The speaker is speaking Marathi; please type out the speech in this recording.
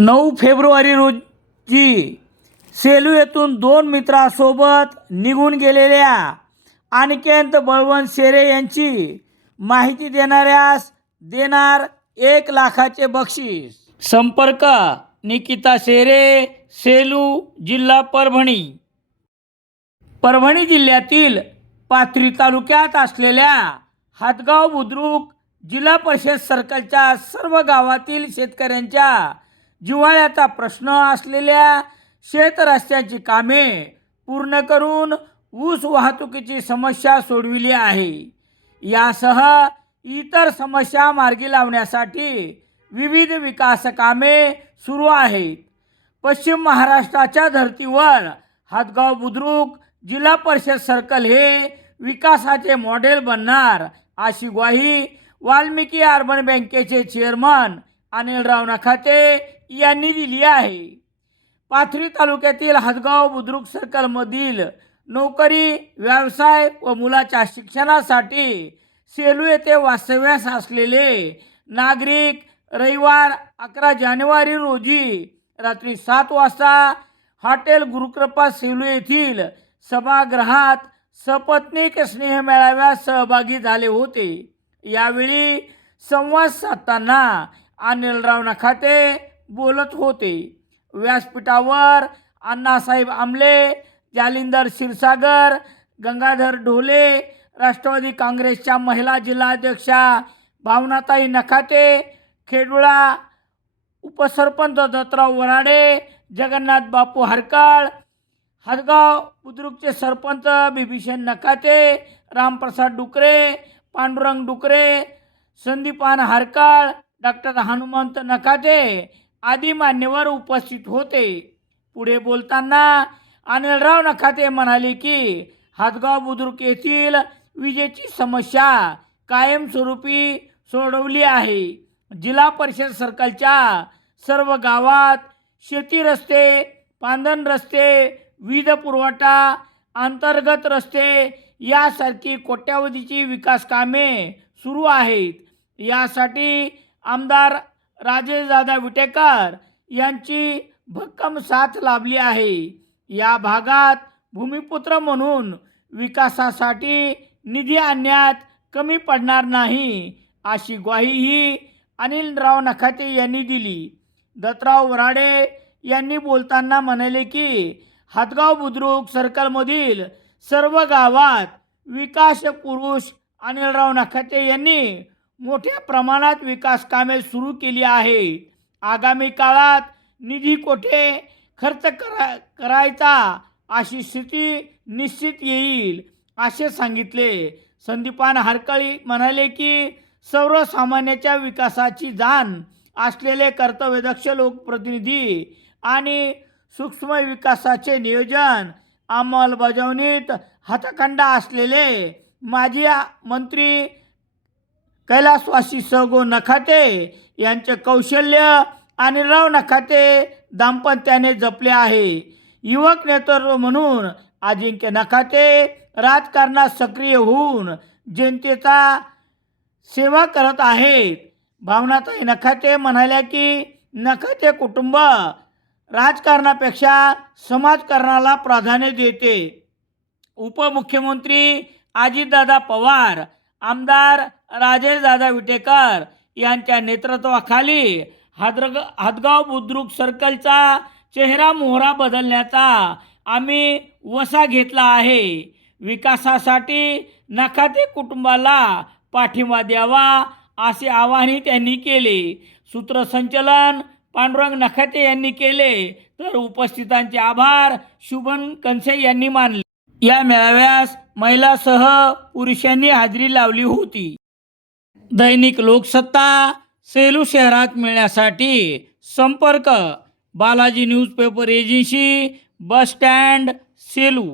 नऊ फेब्रुवारी रोजी सेलू येथून दोन मित्रासोबत निघून गेलेल्या अनिकेत बळवंत शेरे यांची माहिती देणाऱ्यास देणार एक लाखाचे बक्षीस. संपर्क निकिता शेरे सेलू जिल्हा परभणी. परभणी जिल्ह्यातील पाथरी तालुक्यात असलेल्या हातगाव बुद्रुक जिल्हा परिषद सर्कलच्या सर्व गावातील शेतकऱ्यांच्या जिव्हाळ्याचा प्रश्न असलेल्या शेतरस्त्याची कामे पूर्ण करून ऊस वाहतुकीची समस्या सोडविली आहे. यासह इतर समस्या मार्गी लावण्यासाठी विविध विकास कामे सुरू आहेत. पश्चिम महाराष्ट्राच्या धर्तीवर हातगाव बुद्रुक जिल्हा परिषद सर्कल हे विकासाचे मॉडेल बनणार अशी ग्वाही वाल्मिकी अर्बन बँकेचे चेअरमन अनिलरावना खाते यांनी दिली आहे. पाथरी तालुक्यातील हदगाव बुद्रुक सर्कलमधील नोकरी व्यवसाय व मुलाच्या शिक्षणासाठी सेलू येथे वास्तव्यास असलेले नागरिक रविवार अकरा जानेवारी रोजी रात्री सात वाजता हॉटेल गुरुकृपा सेलू येथील सभागृहात सपत्नीक स्नेह मेळाव्यात सहभागी झाले होते. यावेळी संवाद साधताना अनिलराव नखाते बोलत होते. व्यासपीठावर अण्णासाहेब आमले जालिंदर क्षीरसागर गंगाधर ढोले राष्ट्रवादी काँग्रेसच्या महिला जिल्हाध्यक्षा भावनाताई नखाते खेडुळा उपसरपंच दत्तराव वराडे जगन्नाथ बापू हरकाळ हदगाव बुद्रुकचे सरपंच बिभीषण नकाते रामप्रसाद डुकरे पांडुरंग डुकरे संदीपान हरकाळ डॉक्टर हनुमंत नकाते आदी मान्यवर उपस्थित होते. पुढे बोलताना अनिलराव नखाते म्हणाले की हातगाव बुद्रुक येथील विजेची समस्या कायमस्वरूपी सोडवली आहे. जिल्हा परिषद सर्कलच्या सर्व गावात शेती रस्ते पांदन रस्ते वीज पुरवठा अंतर्गत रस्ते यासारखी कोट्यावधीची विकास कामे सुरू आहेत. यासाठी आमदार राजेशदादा विटेकर यांची भक्कम साथ लाभली आहे. या भागात भूमिपुत्र म्हणून विकासासाठी निधी आणण्यात कमी पडणार नाही अशी ग्वाहीही अनिलराव नखाते यांनी दिली. दत्तराव वराडे यांनी बोलताना म्हणाले की हातगाव बुद्रुक सर्कलमधील सर्व गावात विकास पुरुष अनिलराव नखाते यांनी मोठ्या प्रमाणात विकास कामे सुरू केली आहेत आगामी काळात निधी कोठे खर्च करा करायचा अशी स्थिती निश्चित येईल असे सांगितले. संदीपान हरकळी म्हणाले की सर्वसामान्याच्या विकासाची जाण असलेले कर्तव्यदक्ष लोकप्रतिनिधी आणि सूक्ष्म विकासाचे नियोजन अंमलबजावणीत हातखंडा असलेले माजी मंत्री कैलासवासी सगो नखाते यांचे कौशल्य आणि राव नखाते दाम्पत्याने जपले आहे. युवक नेतृत्व म्हणून अजिंक्य नखाते राजकारणात सक्रिय होऊन जनतेचा सेवा करत आहेत. भावनाताई नखाते म्हणाल्या की नखाते कुटुंब राजकारणापेक्षा समाजकारणाला प्राधान्य देते. उपमुख्यमंत्री अजितदादा पवार आमदार राजेशदादा विटेकर यांच्या नेतृत्वाखाली हादरग हादगाव बुद्रुक सर्कलचा चेहरा मोहरा बदलण्याचा आम्ही वसा घेतला आहे. विकासासाठी नखाते कुटुंबाला पाठिंबा द्यावा असे आवाहनही त्यांनी केले. सूत्रसंचलन पांडुरंग नखाते यांनी केले. तर उपस्थितांचे आभार शुभन कनसे यांनी मानले. या मेळाव्यास महिलासह पुरुषांनी हजेरी लावली होती. दैनिक लोकसत्ता सेलू शहरात मिळण्यासाठी संपर्क Balaji newspaper agency bus stand Selu